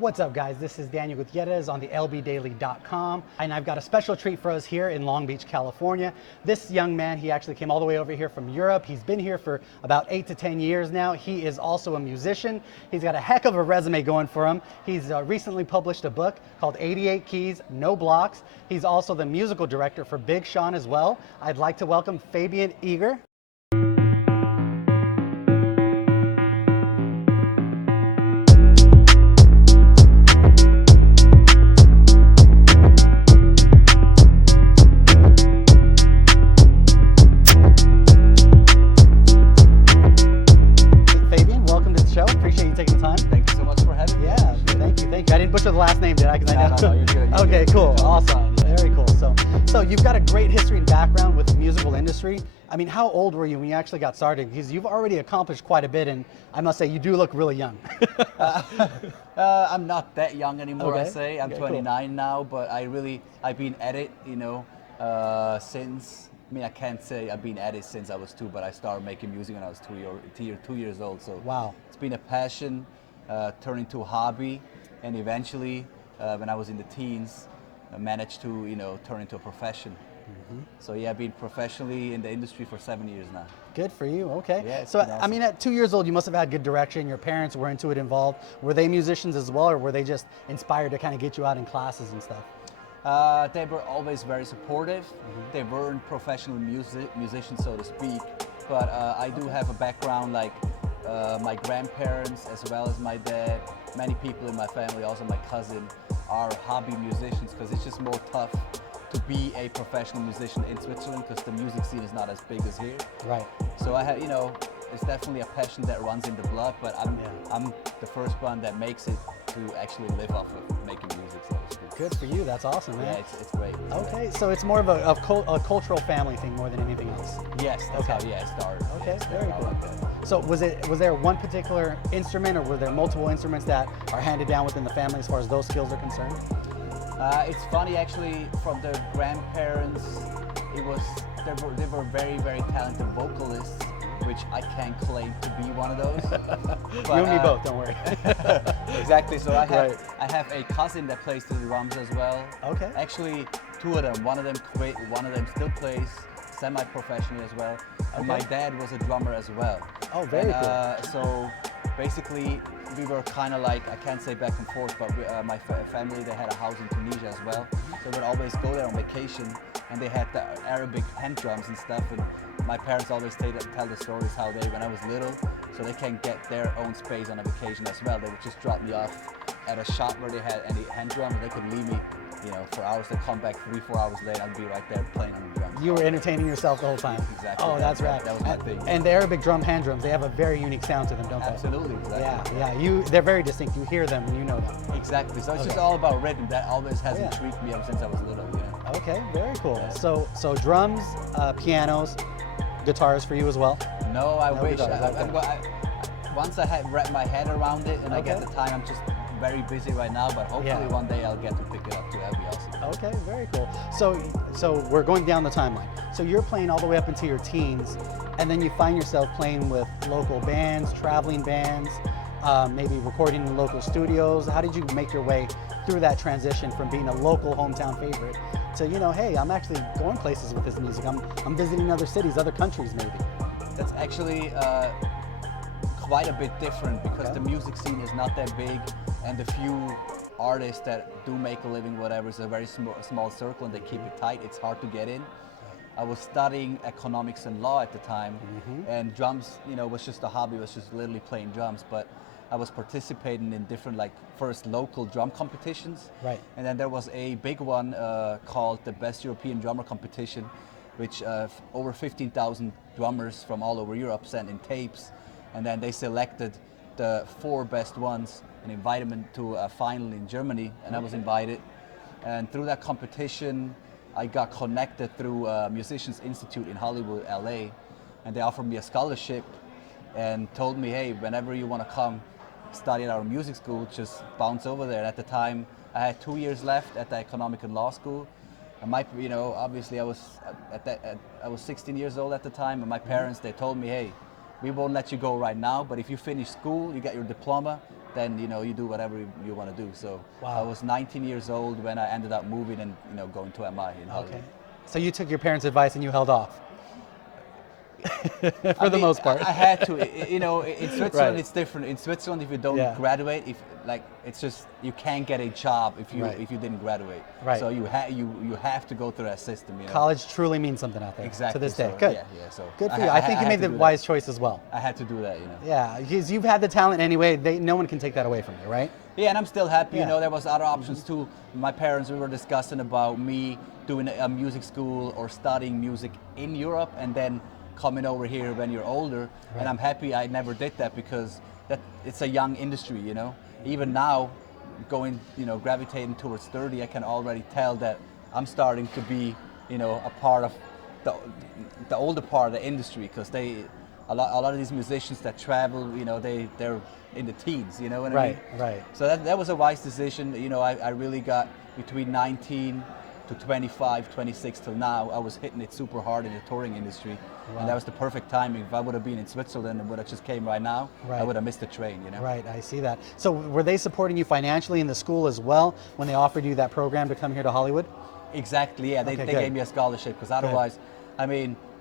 What's up, guys? This is Daniel Gutierrez on the lbdaily.com, and I've got a special treat for us here in Long Beach, California. This young man, he actually came all the way over here from Europe. He's been here for about 8 to 10 years now. He is also a musician. He's got a heck of a resume going for him. He's recently published a book called 88 Keys, No Blocks. He's also the musical director for Big Sean as well. I'd like to welcome Fabian Eager. I didn't butcher the last name, did I? No, you're good. Okay, cool, awesome, very cool. So you've got a great history and background with the musical industry. I mean, how old were you when you actually got started? Because you've already accomplished quite a bit, and I must say, you do look really young. I'm not that young anymore, okay. I say. I'm 29 now, but I've been at it, since, I can't say I've been at it since I was 2, but I started making music when I was 2 years old. So wow. It's been a passion, turned into a hobby. And eventually, when I was in the teens, I managed to, turn into a profession. Mm-hmm. So yeah, I've been professionally in the industry for 7 years now. Good for you, okay. Yeah, so, awesome. I mean, at 2 years old, you must have had good direction. Your parents were into it, involved. Were they musicians as well, or were they just inspired to kind of get you out in classes and stuff? They were always very supportive. Mm-hmm. They weren't professional musicians, so to speak. But I do have a background like my grandparents, as well as my dad, many people in my family, also my cousin, are hobby musicians, because it's just more tough to be a professional musician in Switzerland because the music scene is not as big as here. Right. So I have, it's definitely a passion that runs in the blood, but I'm the first one that makes it to actually live off of making music, so to speak. Good for you, that's awesome, man. Yeah, it's great. Okay, so it's more of a cultural family thing more than anything else. Yes, that's how it started. Okay, yeah, very cool. Like that. So was there one particular instrument, or were there multiple instruments that are handed down within the family as far as those skills are concerned? It's funny, actually, from the grandparents, they were very, very talented vocalists, which I can't claim to be one of those. But, you and me both, don't worry. Exactly. So I have a cousin that plays the drums as well. Okay. Actually, 2 of them. One of them quit. One of them still plays semi-professionally as well. And my dad was a drummer as well. Oh, very cool. So basically, we were kind of like, I can't say back and forth, but my family, they had a house in Tunisia as well. So we'd always go there on vacation, and they had the Arabic hand drums and stuff. And my parents always tell the stories how when I was little, so they can get their own space on a vacation as well. They would just drop me off at a shop where they had any hand drum, and they could leave me, for hours. They come back 3-4 hours later, I'd be right there playing on the drums. You were entertaining yourself the whole time. Exactly. Oh, that's right. That was my thing. And the Arabic hand drums, they have a very unique sound to them, don't they? Absolutely, exactly. Yeah. They're very distinct. You hear them and you know them. Exactly. So it's just all about rhythm. That always has intrigued me ever since I was little. Okay, very cool. Yeah. So drums, pianos, guitars for you as well? No, I wish. Guitars, once I had wrapped my head around it and I get the time, I'm just very busy right now, but hopefully one day I'll get to pick it up too. That'd be awesome. Okay, very cool. So we're going down the timeline. So you're playing all the way up into your teens, and then you find yourself playing with local bands, traveling bands, maybe recording in local studios. How did you make your way through that transition from being a local hometown favorite to, hey, I'm actually going places with this music. I'm visiting other cities, other countries maybe. That's actually quite a bit different, because the music scene is not that big, and the few artists that do make a living, whatever, is a very small circle, and they keep it tight. It's hard to get in. I was studying economics and law at the time, and drums, was just a hobby. It was just literally playing drums, but I was participating in different, first local drum competitions. Right. And then there was a big one called the Best European Drummer Competition, which over 15,000 drummers from all over Europe sent in tapes, and then they selected the 4 best ones and invited them to a final in Germany, and I was invited. And through that competition, I got connected through Musicians Institute in Hollywood, LA, and they offered me a scholarship and told me, hey, whenever you want to come study at our music school, just bounce over there. And at the time, I had 2 years left at the economic and law school. And obviously I was 16 years old at the time, and my parents, they told me, hey, we won't let you go right now, but if you finish school, you get your diploma, then you do whatever you want to do. So Wow. I was 19 years old when I ended up moving and going to MI in Hollywood. Okay. So you took your parents' advice and you held off. For the most part. I had to. In Switzerland Right. it's different. In Switzerland, if you don't Yeah. graduate, it's just you can't get a job if you Right. didn't graduate. Right. So you have to go through that system. College truly means something out there Exactly. to this day. So, Good. Yeah. So Good for you. I think you had made to the do wise choice as well. that. I had to do that. Yeah, because you've had the talent anyway. No one can take that away from you, right? Yeah, and I'm still happy. Yeah. There was other options too. My parents, we were discussing about me doing a music school or studying music in Europe and then coming over here when you're older. Right. And I'm happy I never did that because it's a young industry. Even now, gravitating towards 30, I can already tell that I'm starting to be, a part of the older part of the industry because a lot of these musicians that travel, they're in the teens. You know what I mean? Right. So that was a wise decision. I really got between 19 to 25, 26 till now. I was hitting it super hard in the touring industry, Wow. and that was the perfect timing. If I would have been in Switzerland and would have just came right now, I Right. would have missed the train. Right, I see that. So were they supporting you financially in the school as well when they offered you that program to come here to Hollywood? Exactly. Yeah, they Okay, good. gave me a scholarship because otherwise,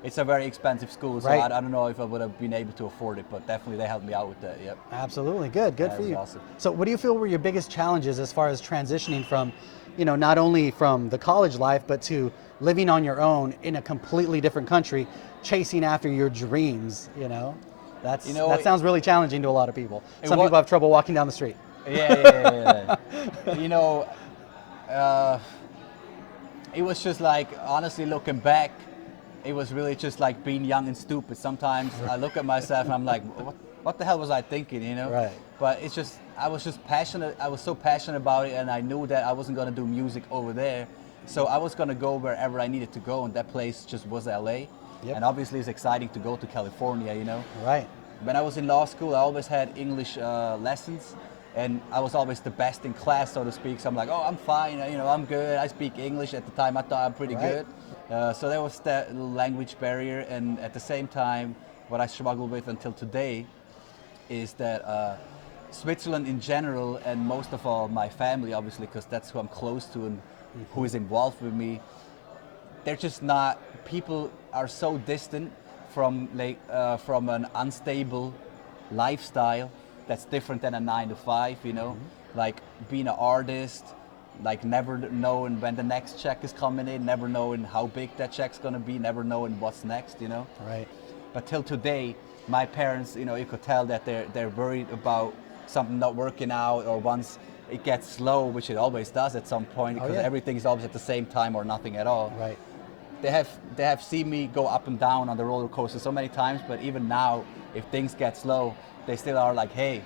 it's a very expensive school, so Right. I don't know if I would have been able to afford it, but definitely they helped me out with that. Yep. Absolutely, good Yeah, for it was you. awesome. So what do you feel were your biggest challenges as far as transitioning from, not only from the college life, but to living on your own in a completely different country, chasing after your dreams, that sounds really challenging to a lot of people. Some people have trouble walking down the street. Yeah. It was just like, honestly, looking back, it was really just like being young and stupid. Sometimes I look at myself and I'm like, what the hell was I thinking, Right. But I was just passionate. I was so passionate about it, and I knew that I wasn't going to do music over there. So I was going to go wherever I needed to go, and that place just was LA. Yep. And obviously it's exciting to go to California, Right. When I was in law school, I always had English lessons, and I was always the best in class, so to speak. So I'm like, oh, I'm fine, I'm good. I speak English. At the time, I thought I'm pretty Right. good. So there was that little language barrier, and at the same time, what I struggle with until today is that Switzerland in general, and most of all my family, obviously, because that's who I'm close to and who is involved with me, they're just not. People are so distant from an unstable lifestyle that's different than a 9 to 5. Like being an artist, like never knowing when the next check is coming in, never knowing how big that check's gonna be, never knowing what's next. Right. But till today, my parents, you could tell that they're worried about something not working out, or once it gets slow, which it always does at some point, because yeah. everything is always at the same time or nothing at all. Right. They have seen me go up and down on the roller coaster so many times, but even now, if things get slow, they still are like, hey,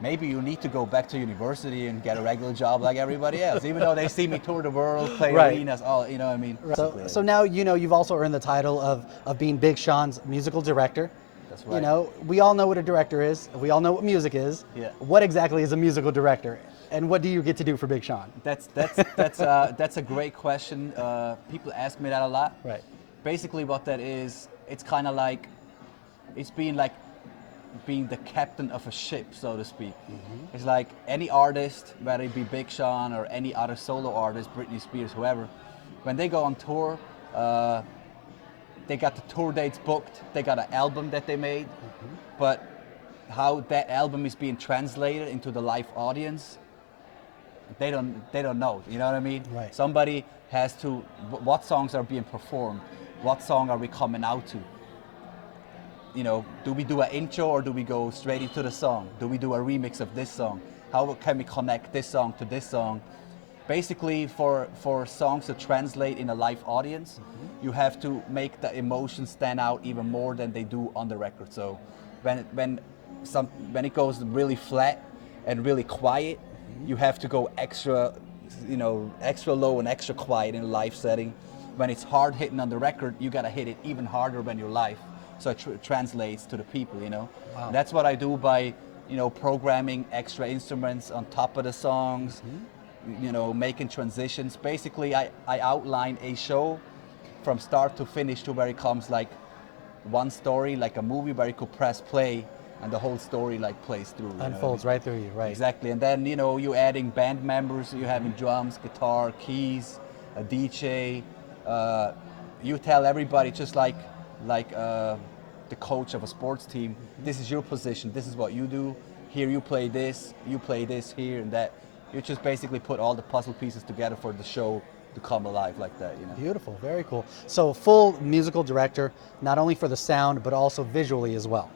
maybe you need to go back to university and get a regular job like everybody else, even though they see me tour the world, play Right. arenas, all, you know what I mean? So now you've also earned the title of being Big Sean's musical director. That's right. We all know what a director is. We all know what music is. Yeah. What exactly is a musical director, and what do you get to do for Big Sean? That's a great question. People ask me that a lot. Right. Basically, what that is, it's kind of like being the captain of a ship, so to speak. Mm-hmm. It's like any artist, whether it be Big Sean or any other solo artist, Britney Spears, whoever, when they go on tour, they got the tour dates booked, they got an album that they made, but how that album is being translated into the live audience, they don't know. You know what I mean? Right. Somebody has to. What songs are being performed? What song are we coming out to? Do we do an intro or do we go straight into the song? Do we do a remix of this song? How can we connect this song to this song? Basically, for songs to translate in a live audience, you have to make the emotions stand out even more than they do on the record. So when it goes really flat and really quiet, you have to go extra low and extra quiet in a live setting. When it's hard hitting on the record, you gotta hit it even harder when you're live, so it translates to the people. Wow. That's what I do by programming extra instruments on top of the songs, making transitions. Basically, I outline a show from start to finish to where it comes like one story, like a movie where you could press play and the whole story like plays through. You know what I mean? Unfolds right through you, right? Exactly, and then you adding band members, you having drums, guitar, keys, a DJ. You tell everybody just like the coach of a sports team. This is your position. This is what you do. Here you play this. You play this here and that. You just basically put all the puzzle pieces together for the show to come alive like that. Beautiful, very cool. So full musical director, not only for the sound but also visually as well.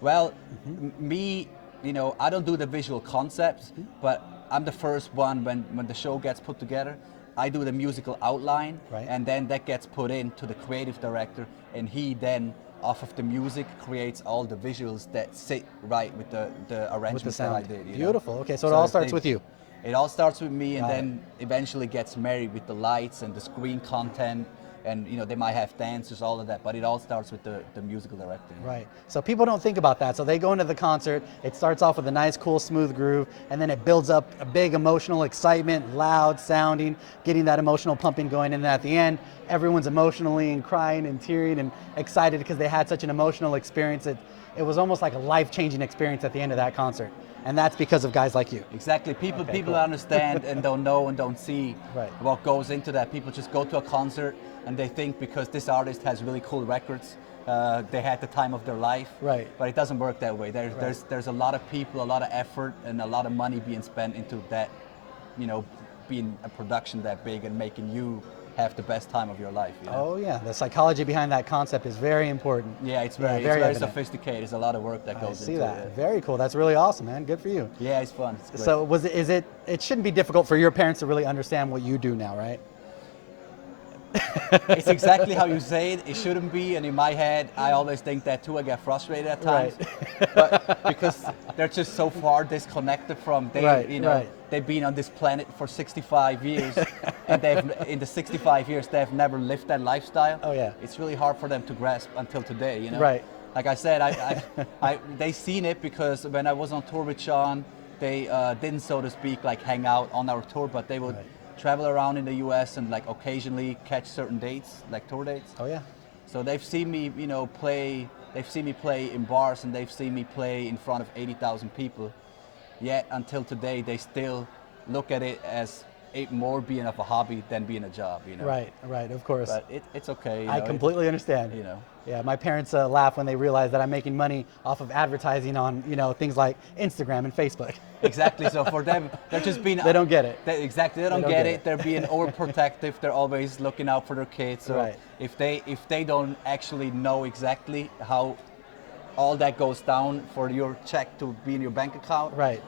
Well, me, I don't do the visual concepts, but I'm the first one when the show gets put together. I do the musical outline, Right. and then that gets put into the creative director, and he then, off of the music, creates all the visuals that sit right with the arrangements With the that I sound. did. Beautiful. Okay, so it all starts with you. It all starts with me, and Got then eventually gets married with the lights and the screen content, and they might have dancers, all of that, but it all starts with the musical directing. Right. So people don't think about that. So they go into the concert, it starts off with a nice, cool, smooth groove, and then it builds up a big emotional excitement, loud sounding, getting that emotional pumping going. And at the end, everyone's emotionally and crying and tearing and excited because they had such an emotional experience. It was almost like a life-changing experience at the end of that concert. And that's because of guys like you. Exactly. People cool. understand and don't know and don't see Right. what goes into that. People just go to a concert and they think because this artist has really cool records, they had the time of their life. Right. But it doesn't work that way. There's a lot of people, a lot of effort, and a lot of money being spent into that, being a production that big and making you have the best time of your life. Oh yeah, the psychology behind that concept is very important. Yeah, it's very evident. sophisticated. There's a lot of work that goes I see into that. it. Very cool. That's really awesome, man. Good for you. Yeah, it's fun. It's great. So it shouldn't be difficult for your parents to really understand what you do now, right? It's exactly how you say it. It shouldn't be, and in my head, I always think that too. I get frustrated at times, but because they're just so far disconnected from they've been on this planet for 65 years, and in the 65 years they've never lived that lifestyle. Oh yeah. It's really hard for them to grasp until today. Right. Like I said, they seen it because when I was on tour with Sean, they didn't, so to speak, like hang out on our tour, but they would. Right. Travel around in the U.S. and like occasionally catch certain dates, like tour dates. Oh yeah. So they've seen me, play. They've seen me play in bars, and they've seen me play in front of 80,000 people. Yet until today, they still look at it as it more being of a hobby than being a job. Right. Of course. But it's okay. I completely understand. Yeah, my parents laugh when they realize that I'm making money off of advertising on things like Instagram and Facebook. Exactly. So for them, they're just being. They don't get it. They don't get it. They're being overprotective. They're always looking out for their kids. So right. if they don't actually know exactly how all that goes down for your check to be in your bank account, right.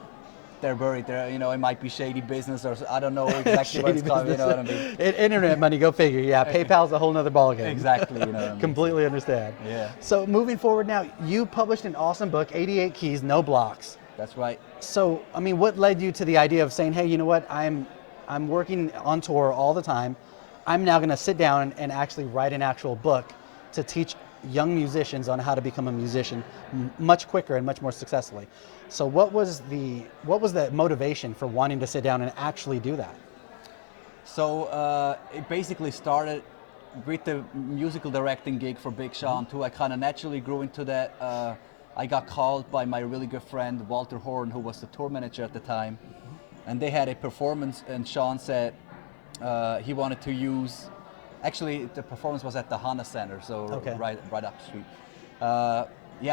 They're worried. It might be shady business, or I don't know exactly what it's called. You know what I mean? Internet money, go figure. Yeah, PayPal's a whole nother ballgame. Exactly. You know what I mean? Completely understand. Yeah. So moving forward now, you published an awesome book, 88 Keys, No Blocks. That's right. So, I mean, what led you to the idea of saying, hey, you know what, I'm working on tour all the time. I'm now going to sit down and actually write an actual book to teach young musicians on how to become a musician much quicker and much more successfully. So what was the motivation for wanting to sit down and actually do that? So it basically started with the musical directing gig for Big Sean too. I kind of naturally grew into that. I got called by my really good friend Walter Horn, who was the tour manager at the time, and they had a performance, and Sean said he wanted to use. Actually, the performance was at the Hana Center, so right up the street.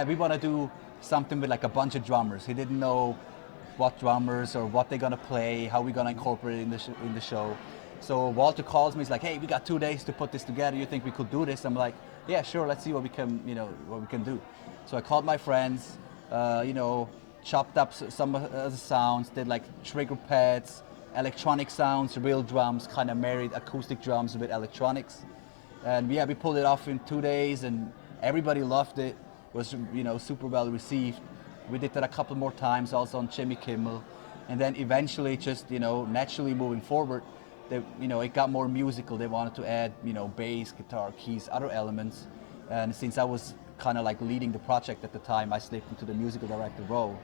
We want to do something with like a bunch of drummers. He didn't know what drummers or what they're gonna play, how we're gonna incorporate it in the show. So Walter calls me. He's like, "Hey, we got 2 days to put this together. You think we could do this?" I'm like, "Yeah, sure. Let's see what we can do." So I called my friends. Chopped up some of the sounds. Did like trigger pads, electronic sounds, real drums. Kind of married acoustic drums with electronics. And we pulled it off in 2 days, and everybody loved it. Was super well received. We did that a couple more times also on Jimmy Kimmel, and then eventually just naturally moving forward, it got more musical. They wanted to add bass, guitar, keys, other elements, and since I was kind of like leading the project at the time, I slipped into the musical director role.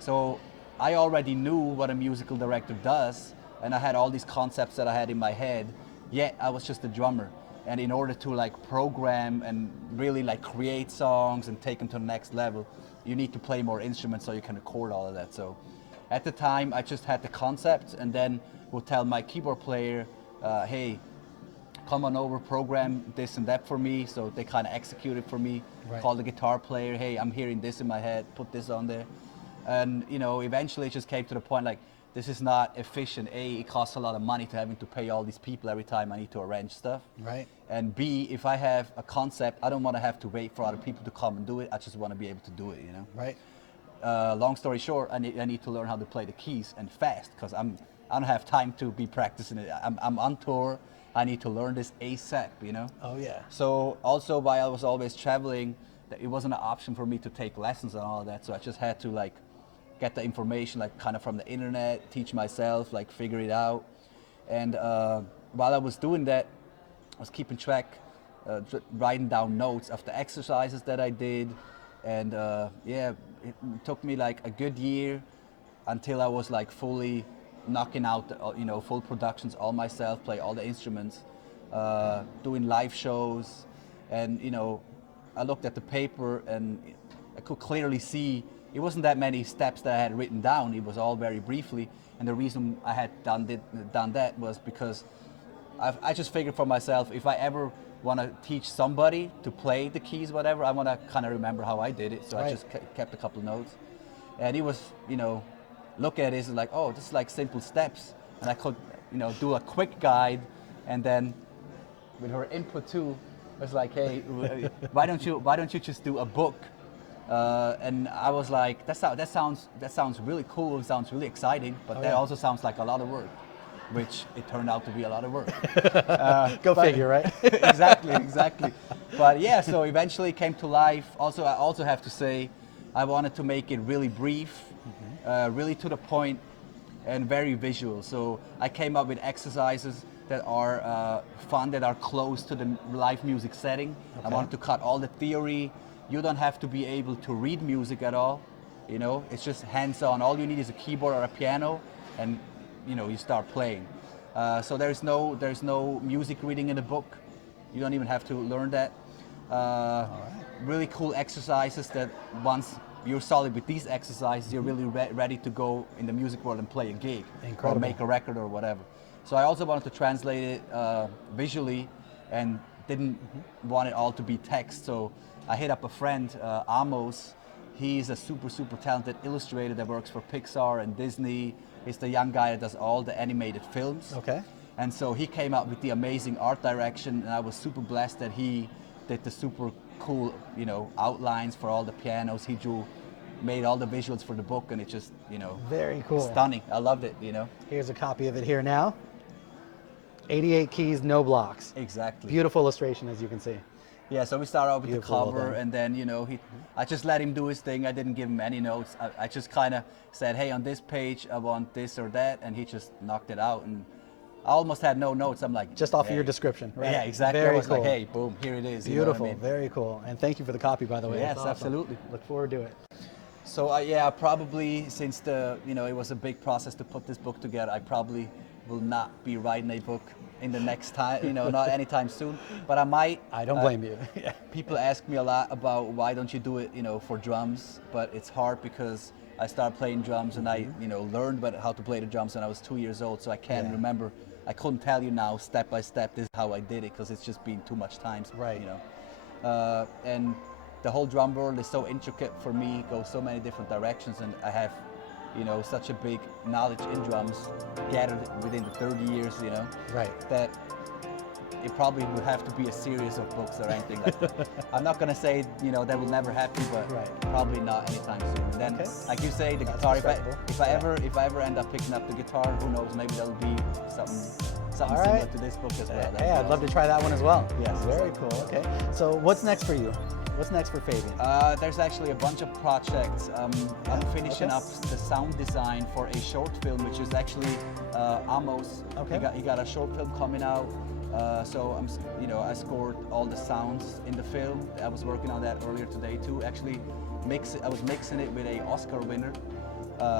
So I already knew what a musical director does, and I had all these concepts that I had in my head. Yet I was just a drummer. And in order to like program and really like create songs and take them to the next level, you need to play more instruments so you can record all of that. So at the time, I just had the concept, and then would tell my keyboard player, hey, come on over, program this and that for me. So they kind of execute it for me. Right. Call the guitar player, hey, I'm hearing this in my head, put this on there. And you know, eventually it just came to the point like, this is not efficient. A, it costs a lot of money to having to pay all these people every time I need to arrange stuff. Right. And B, if I have a concept, I don't want to have to wait for other people to come and do it. I just want to be able to do it, you know? Right. Long story short, I need to learn how to play the keys and fast, because I don't have time to be practicing it. I'm on tour. I need to learn this ASAP, you know? Oh yeah. So also, while I was always traveling, it wasn't an option for me to take lessons and all of that. So I just had to like get the information like kind of from the internet, teach myself, like figure it out. And while I was doing that, I was keeping track, writing down notes of the exercises that I did. And yeah, it took me like a good year until I was like fully knocking out, you know, full productions all myself, play all the instruments, doing live shows. And, you know, I looked at the paper and I could clearly see it wasn't that many steps that I had written down. It was all very briefly. And the reason I had done that was because I just figured for myself, if I ever want to teach somebody to play the keys, whatever, I want to kind of remember how I did it. So Right. I just kept a couple of notes. And it was, you know, look at it, it's like, oh, this is like simple steps. And I could, you know, do a quick guide. And then with her input too, I was like, hey, why don't you just do a book? And I was like, that sounds really cool. It sounds really exciting, but that also sounds like a lot of work, which it turned out to be a lot of work. Go figure, right? exactly. But yeah, so eventually it came to life. Also, I also have to say, I wanted to make it really brief, really to the point, and very visual. So I came up with exercises that are fun, that are close to the live music setting. I wanted to cut all the theory. You don't have to be able to read music at all. You know, it's just hands-on. All you need is a keyboard or a piano, and you know, you start playing. So there's no music reading in the book. You don't even have to learn that. Really cool exercises that once you're solid with these exercises, you're really ready to go in the music world and play a gig. Incredible. Or make a record or whatever. So I also wanted to translate it visually, and didn't want it all to be text. So I hit up a friend, Amos. He's a super talented illustrator that works for Pixar and Disney. He's the young guy that does all the animated films. Okay. And so he came up with the amazing art direction, and I was super blessed that he did the super cool, you know, outlines for all the pianos. He made all the visuals for the book, and it just, you know, Very cool. stunning. I loved it, you know. Here's a copy of it here now. 88 keys, no blocks. Exactly. Beautiful illustration, as you can see. Yeah, so we started out with the Beautiful, well cover, done. and then, you know, I just let him do his thing. I didn't give him any notes. I just kind of said, hey, on this page, I want this or that, and he just knocked it out. And I almost had no notes. I'm like, Just off hey. of your description, right? Yeah, exactly. Very I was cool. like, hey, boom, here it is. Beautiful, You know what very cool. And thank you for the copy, by the way. Yes, That's awesome. absolutely. Look forward to it. I mean? So yeah, probably since you know, it was a big process to put this book together, I probably will not be writing a book in the next time, you know, not anytime soon, but I might. I don't blame you. Yeah. People ask me a lot about why don't you do it, you know, for drums, but it's hard because I started playing drums and I, you know, learned how to play the drums when I was 2 years old, so I can't remember. I couldn't tell you now step by step this is how I did it, because it's just been too much time, Right. you know. And the whole drum world is so intricate for me, goes so many different directions, and I have, you know, such a big knowledge in drums gathered within the 30 years, you know, Right. that it probably would have to be a series of books or anything like that. I'm not gonna say, you know, that will never happen, but Right. probably not anytime soon. And then, Okay. like you say, the That's guitar, respectable. if I ever end up picking up the guitar, who knows, maybe that'll be something All similar right. to this book as well. That'd Hey, be I'd love to awesome. try that one as well. Yes. Very cool. Okay. So what's next for you? What's next for Fabian? There's actually a bunch of projects. I'm finishing okay. up the sound design for a short film, which is actually Amos. Okay. He got a short film coming out. So you know, I scored all the sounds in the film. I was working on that earlier today too. Actually, I was mixing it with a Oscar winner.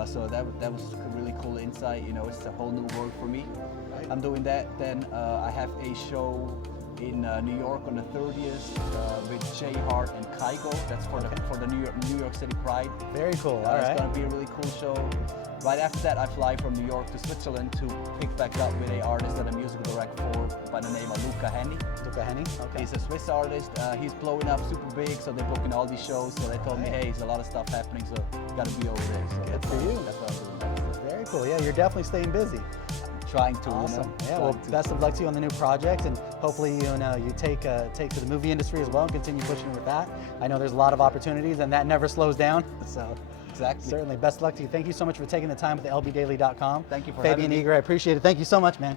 So that was a really cool insight. You know, it's a whole new world for me. Right. I'm doing that. Then I have a show in New York on the 30th with Jay Hart and Kygo. That's for the New York City Pride. Very cool. All right. It's going to be a really cool show. Right after that, I fly from New York to Switzerland to pick back up with an artist that I'm musical director for by the name of Luca Henny. Luca Henny. Okay. He's a Swiss artist. He's blowing up super big, so they're booking all these shows. So they told me, hey, there's a lot of stuff happening, so you got to be over there. So Good for you. That's what I'm doing. Very cool. Yeah, you're definitely staying busy. Trying to. Awesome. You know, Yeah. Well, trying to. best of luck to you on the new project, and hopefully you take to the movie industry as well and continue pushing with that. I know there's a lot of opportunities, and that never slows down. So. Exactly. Certainly. Best of luck to you. Thank you so much for taking the time with the lbdaily.com. Thank you for Fabian having me. Eager, I appreciate it. Thank you so much, man.